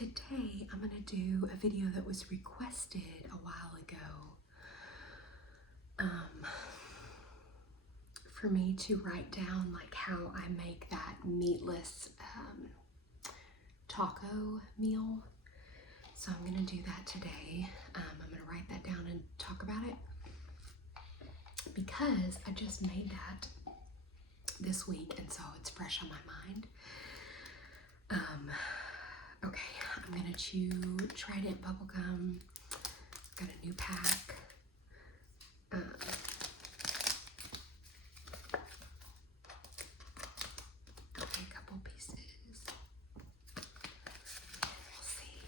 today I'm going to do a video that was requested a while ago for me to write down like how I make that meatless taco meal. So I'm going to do that today. I'm going to write that down and talk about it because I just made that this week and so it's fresh on my mind. Okay, I'm gonna chew Trident bubblegum. Got a new pack. Okay, a couple pieces. We'll see.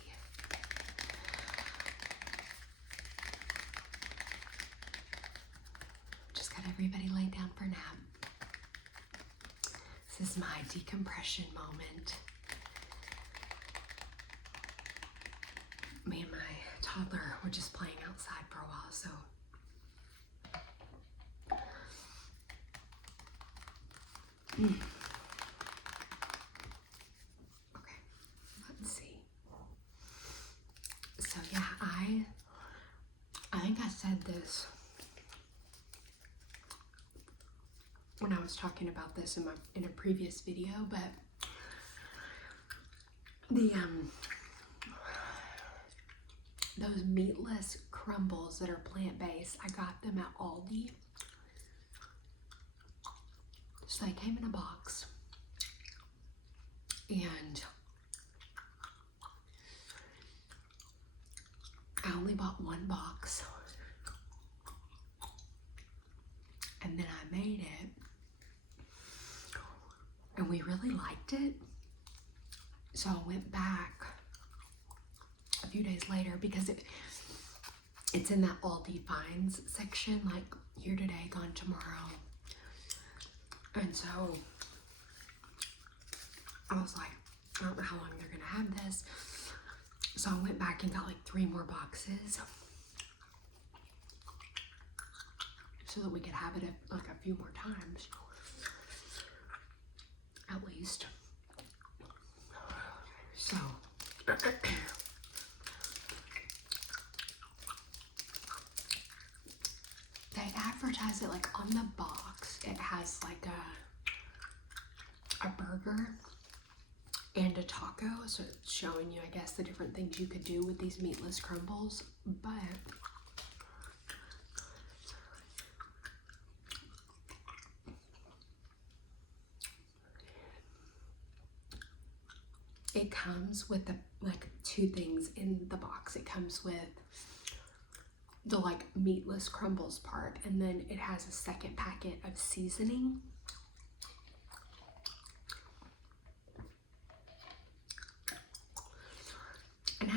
Just got everybody laid down for a nap. This is my decompression moment. Me and my toddler were just playing outside for a while, so okay, let's see. So yeah, I think I said this when I was talking about this in a previous video, but the those meatless crumbles that are plant-based, I got them at Aldi. So they came in a box, and I only bought one box, and then I made it, and we really liked it. So I went back a few days later because it's in that Aldi finds section, like here today, gone tomorrow. And so I was like, I don't know how long they're gonna have this. So I went back and got like 3 more boxes so that we could have it like a few more times, at least. So they advertise it like on the box. It has like a burger and a taco, so it's showing you, I guess, the different things you could do with these meatless crumbles. But it comes with like 2 things in the box. It comes with the like meatless crumbles part, and then it has a second packet of seasoning. And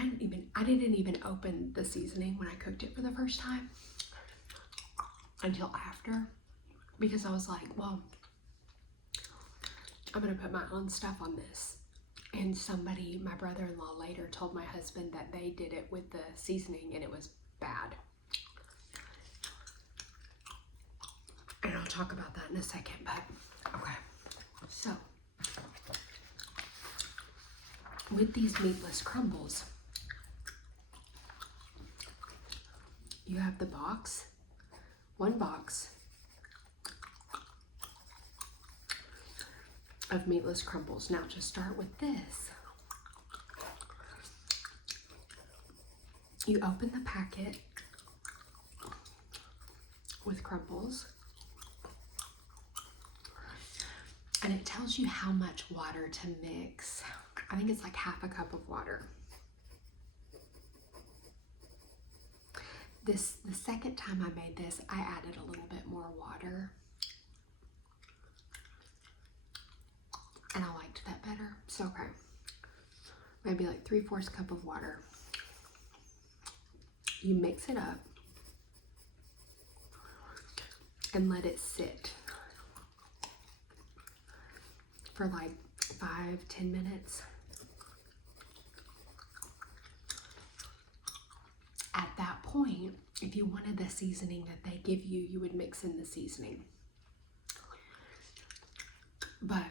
I didn't even open the seasoning when I cooked it for the first time until after, because I was like, well, I'm gonna put my own stuff on this. And somebody, my brother-in-law, later told my husband that they did it with the seasoning and it was bad. And I'll talk about that in a second, but okay. So, with these meatless crumbles, you have the box, 1 box of meatless crumbles. Now to start with this, you open the packet with crumbles, and it tells you how much water to mix. I think it's like half a cup of water. The second time I made this, I added a little bit more water, and I liked that better. So okay, maybe like 3/4 cup of water. You mix it up and let it sit for like 5-10 minutes. At that point, if you wanted the seasoning that they give you, you would mix in the seasoning. But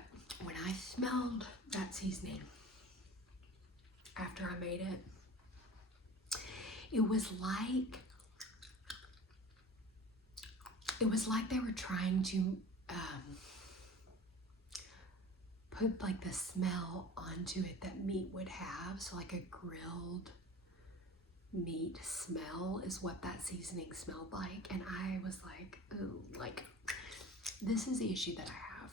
when I smelled that seasoning, after I made it. It was like they were trying to put like the smell onto it that meat would have. So like a grilled meat smell is what that seasoning smelled like. And I was like, ooh, like this is the issue that I have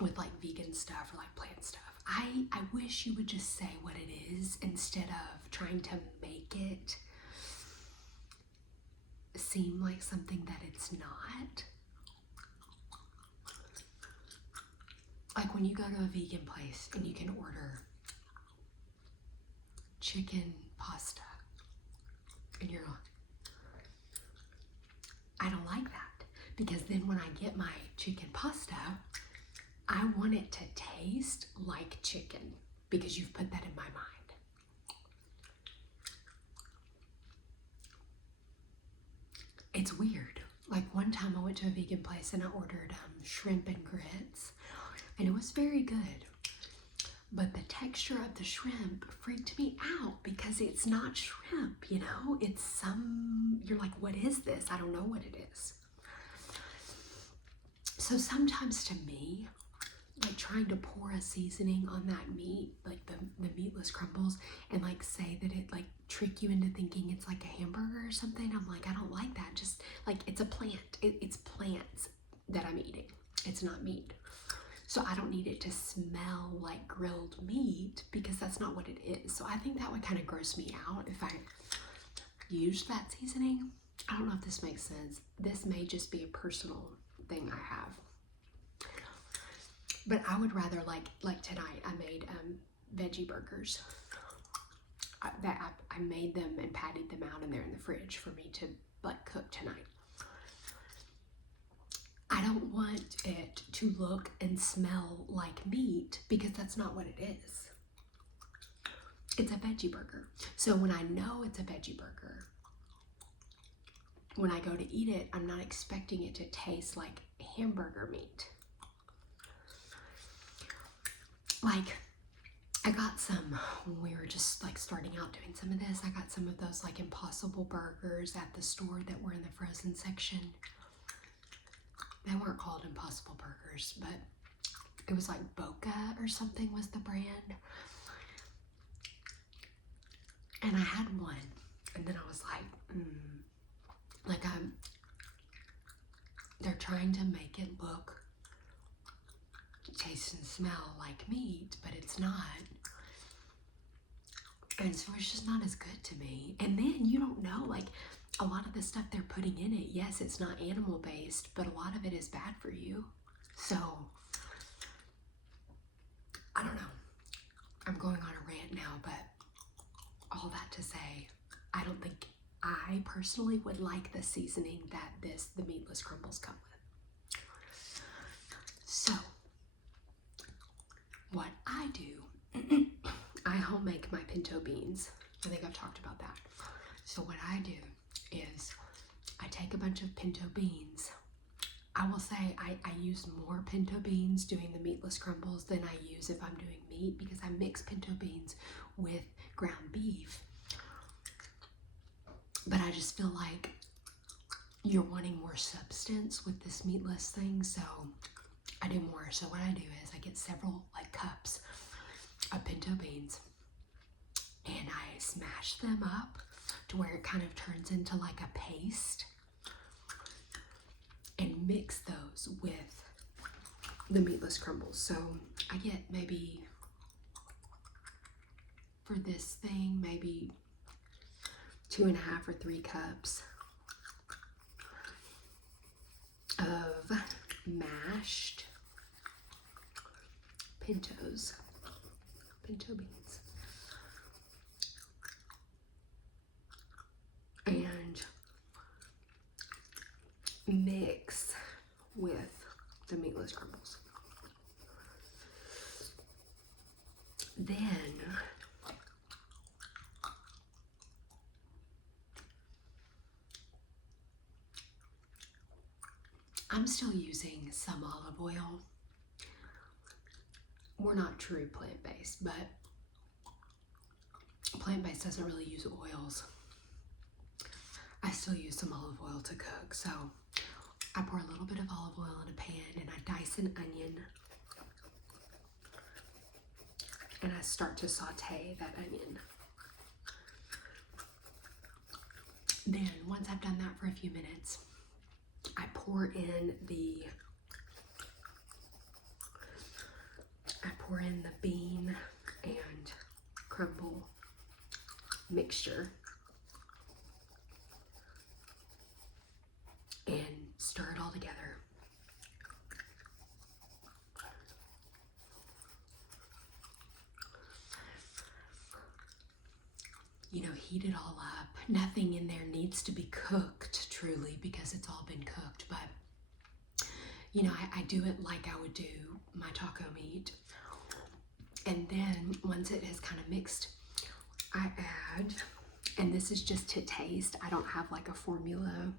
with like vegan stuff or like plant stuff. I wish you would just say what it is instead of trying to make it seem like something that it's not. Like when you go to a vegan place and you can order chicken pasta and you're like, I don't like that, because then when I get my chicken pasta, I want it to taste like chicken because you've put that in my mind. It's weird. Like one time I went to a vegan place and I ordered shrimp and grits, and it was very good. But the texture of the shrimp freaked me out because it's not shrimp, you know? It's you're like, what is this? I don't know what it is. So sometimes to me, like trying to pour a seasoning on that meat, like the meatless crumbles, and like say that it like trick you into thinking it's like a hamburger or something, I'm like, I don't like that. Just like, it's a plant. It's plants that I'm eating. It's not meat. So I don't need it to smell like grilled meat because that's not what it is. So I think that would kind of gross me out if I used that seasoning. I don't know if this makes sense. This may just be a personal thing I have. But I would rather, like tonight, I made veggie burgers. I made them and patted them out, and they're in the fridge for me to like cook tonight. I don't want it to look and smell like meat because that's not what it is. It's a veggie burger. So when I know it's a veggie burger, when I go to eat it, I'm not expecting it to taste like hamburger meat. Like, I got some, when we were just like starting out doing some of this, I got some of those like Impossible burgers at the store that were in the frozen section. They weren't called Impossible burgers, but it was like Boca or something was the brand. And I had one, and then I was like, they're trying to make it look, taste and smell like meat, but it's not. And so it's just not as good to me. And then you don't know, like, a lot of the stuff they're putting in it, yes, it's not animal based, but a lot of it is bad for you. So I don't know. I'm going on a rant now, but all that to say, I don't think I personally would like the seasoning that the meatless crumbles come with. So what I do, I home make my pinto beans. I think I've talked about that. So what I do is I take a bunch of pinto beans. I will say I use more pinto beans doing the meatless crumbles than I use if I'm doing meat, because I mix pinto beans with ground beef. But I just feel like you're wanting more substance with this meatless thing, so I do more. So what I do is I get several like cups of pinto beans and I smash them up to where it kind of turns into like a paste, and mix those with the meatless crumbles. So I get maybe, for this thing, maybe 2.5 or 3 cups of mashed pinto beans. And mix with the meatless crumbles. Then I'm still using some olive oil. We're not true plant-based, but plant-based doesn't really use oils. I still use some olive oil to cook, so I pour a little bit of olive oil in a pan and I dice an onion and I start to saute that onion. Then once I've done that for a few minutes, I pour in the bean and crumble mixture and stir it all together. You know, heat it all up. Nothing in there needs to be cooked truly because it's all been cooked, but you know, I do it like I would do my taco meat. And then once it has kind of mixed, I add, and this is just to taste. I don't have like a formula.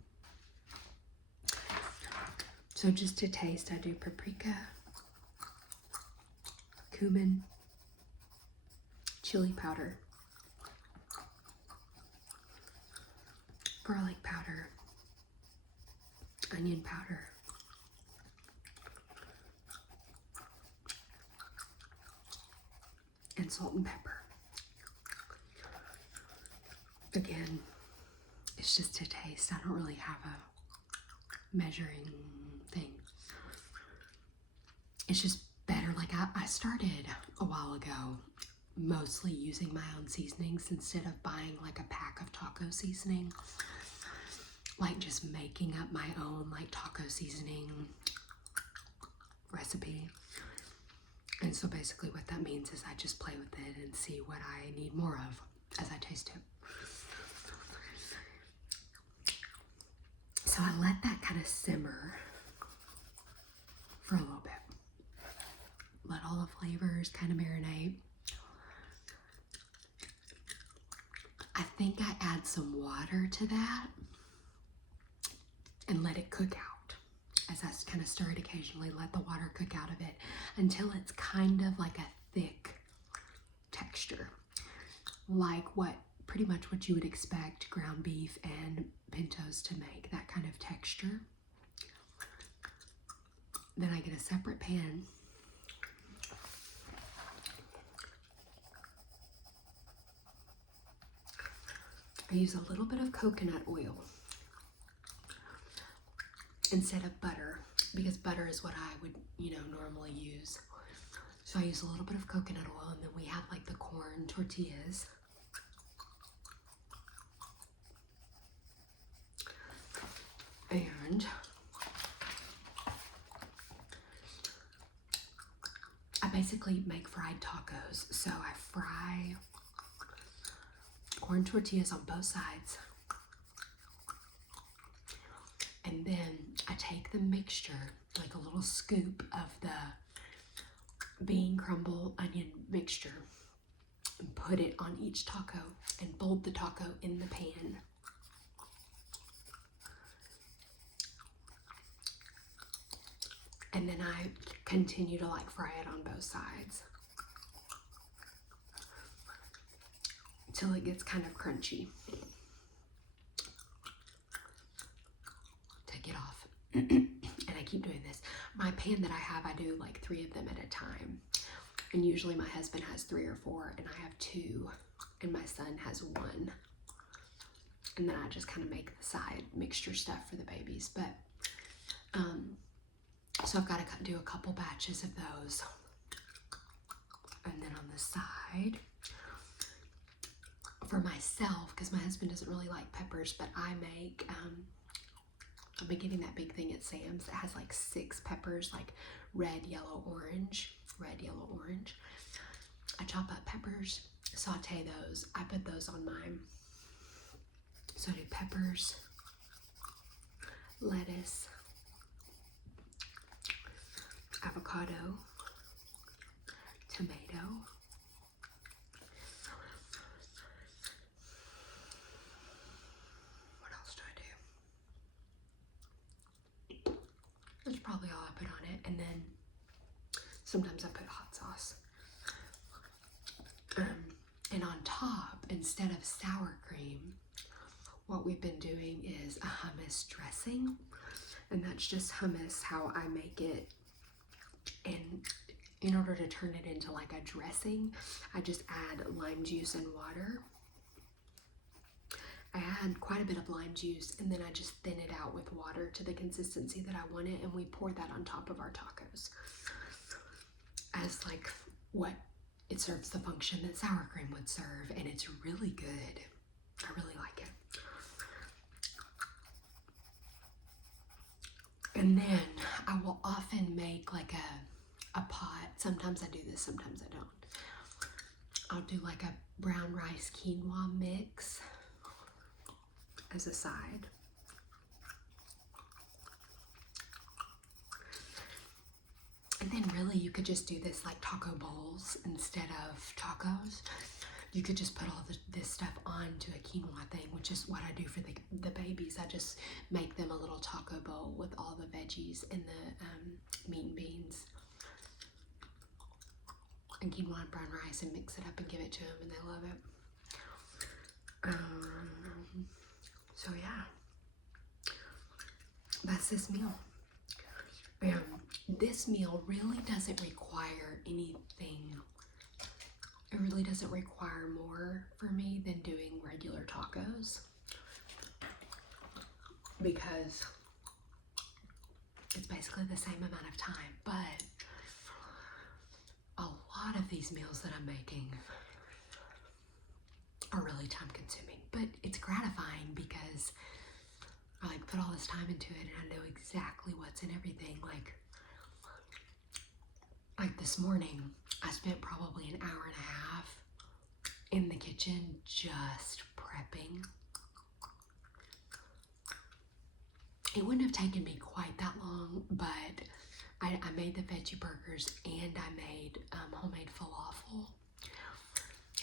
So just to taste, I do paprika, cumin, chili powder, garlic powder, onion powder, and salt and pepper. Again, it's just to taste. I don't really have a measuring thing. It's just better. Like I started a while ago mostly using my own seasonings instead of buying like a pack of taco seasoning. Like just making up my own like taco seasoning recipe. And so basically what that means is I just play with it and see what I need more of as I taste it. So I let that kind of simmer for a little bit. Let all the flavors kind of marinate. I think I add some water to that and let it cook out. As I kind of stir it occasionally, let the water cook out of it until it's kind of like a thick texture. Like pretty much what you would expect ground beef and pintos to make, that kind of texture. Then I get a separate pan. I use a little bit of coconut oil instead of butter, because butter is what I would, you know, normally use. So I use a little bit of coconut oil, and then we have like the corn tortillas. And I basically make fried tacos. So I fry corn tortillas on both sides. And then I take the mixture, like a little scoop of the bean crumble onion mixture, and put it on each taco and fold the taco in the pan. And then I continue to like fry it on both sides until it gets kind of crunchy. Take it off. And I keep doing this. My pan that I have, I do like 3 of them at a time. And usually my husband has 3 or 4, and I have 2, and my son has 1. And then I just kind of make the side mixture stuff for the babies. But so I've got to do a couple batches of those. And then on the side, for myself, because my husband doesn't really like peppers, but I make, I've been getting that big thing at Sam's that has like 6 peppers, like red, yellow, orange. I chop up peppers, saute those. I put those on mine. So I do peppers, lettuce, avocado, tomato, what else do I do? That's probably all I put on it. And then sometimes I put hot sauce. And on top, instead of sour cream, what we've been doing is a hummus dressing. And that's just hummus how I make it. And in order to turn it into like a dressing, I just add lime juice and water. I add quite a bit of lime juice, and then I just thin it out with water to the consistency that I want it, and we pour that on top of our tacos as like what it serves the function that sour cream would serve, and it's really good. I really like it. And then I will often make like a pot. Sometimes I do this, sometimes I don't. I'll do like a brown rice quinoa mix as a side. And then really you could just do this like taco bowls instead of tacos. You could just put all this stuff onto a quinoa thing, which is what I do for the babies. I just make them a little taco bowl with all the veggies and the meat and beans and quinoa and brown rice, and mix it up and give it to them, and they love it. So yeah, that's this meal. This meal really doesn't require anything. It really doesn't require more for me than doing regular tacos, because it's basically the same amount of time. But a lot of these meals that I'm making are really time consuming, but it's gratifying because I like put all this time into it, and I know exactly what's in everything. Like this morning, I spent probably an hour and a half in the kitchen just prepping. It wouldn't have taken me quite that long, but I made the veggie burgers, and I made homemade falafel,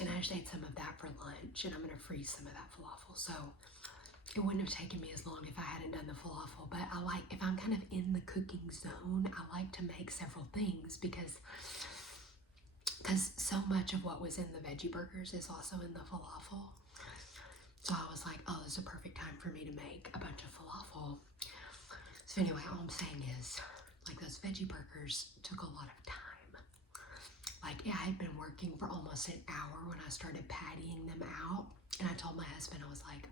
and I just ate some of that for lunch, and I'm gonna freeze some of that falafel. So it wouldn't have taken me as long if I hadn't done the falafel. But I like, if I'm kind of in the cooking zone, I like to make several things because so much of what was in the veggie burgers is also in the falafel. So I was like, oh, this is a perfect time for me to make a bunch of falafel. So anyway, all I'm saying is, like, those veggie burgers took a lot of time. Like, I had been working for almost an hour when I started pattying them out. And I told my husband, I was like,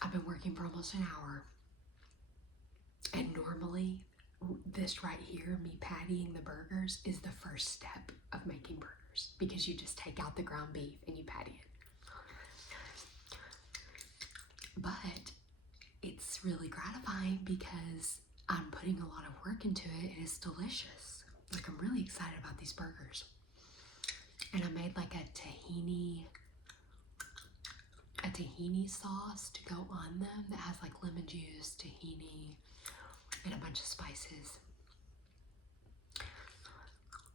I've been working for almost an hour. And normally, this right here, me pattying the burgers, is the first step of making burgers, because you just take out the ground beef and you patty it. But it's really gratifying because I'm putting a lot of work into it, and it's delicious. Like, I'm really excited about these burgers. And I made like a tahini sauce to go on them that has like lemon juice, tahini, and a bunch of spices.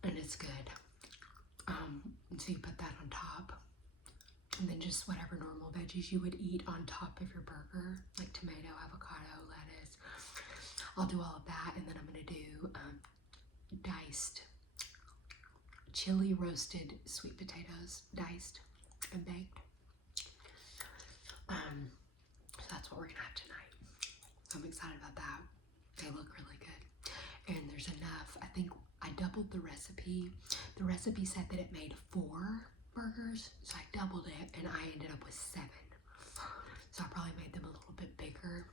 And it's good. And so you put that on top, and then just whatever normal veggies you would eat on top of your burger, like tomato, avocado, lettuce. I'll do all of that, and then I'm gonna do diced chili roasted sweet potatoes, diced and baked. So that's what we're gonna have tonight. So I'm excited about that. They look really good, and there's enough. I think I doubled the recipe. The recipe said that it made 4 burgers, so I doubled it, and I ended up with 7. So I probably made them a little bit bigger,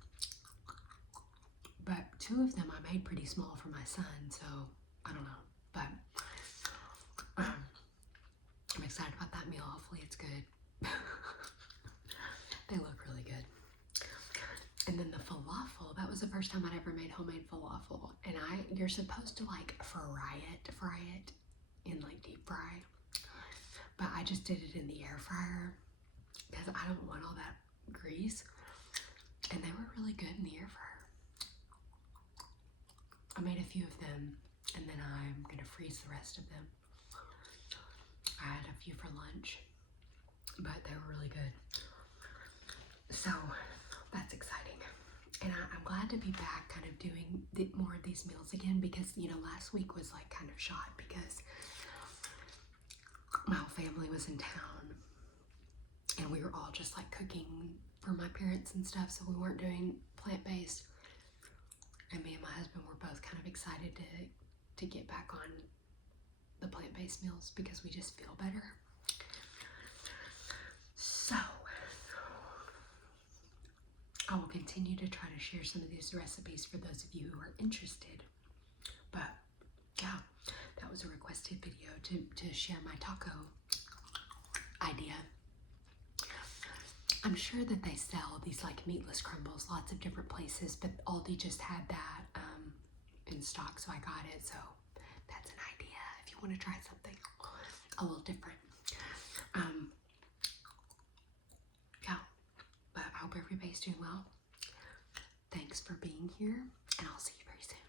but 2 of them I made pretty small for my son, so I don't know. But I'm excited about that meal. Hopefully it's good. They look really good. And then the falafel, that was the first time I'd ever made homemade falafel. And you're supposed to like fry it in like deep fry. But I just did it in the air fryer because I don't want all that grease. And they were really good in the air fryer. I made a few of them, and then I'm gonna freeze the rest of them. I had a few for lunch, but they were really good. So that's exciting. And I'm glad to be back kind of doing more of these meals again, because, you know, last week was like kind of shot because my whole family was in town. and we were all just like cooking for my parents and stuff, so we weren't doing plant-based. And me and my husband were both kind of excited to get back on the plant-based meals because we just feel better. So I will continue to try to share some of these recipes for those of you who are interested. But yeah, that was a requested video to share my taco idea. I'm sure that they sell these like meatless crumbles lots of different places, but Aldi just had that in stock, so I got it. So that's an idea if you want to try something a little different. Yeah, but I hope everybody's doing well. Thanks for being here, and I'll see you very soon.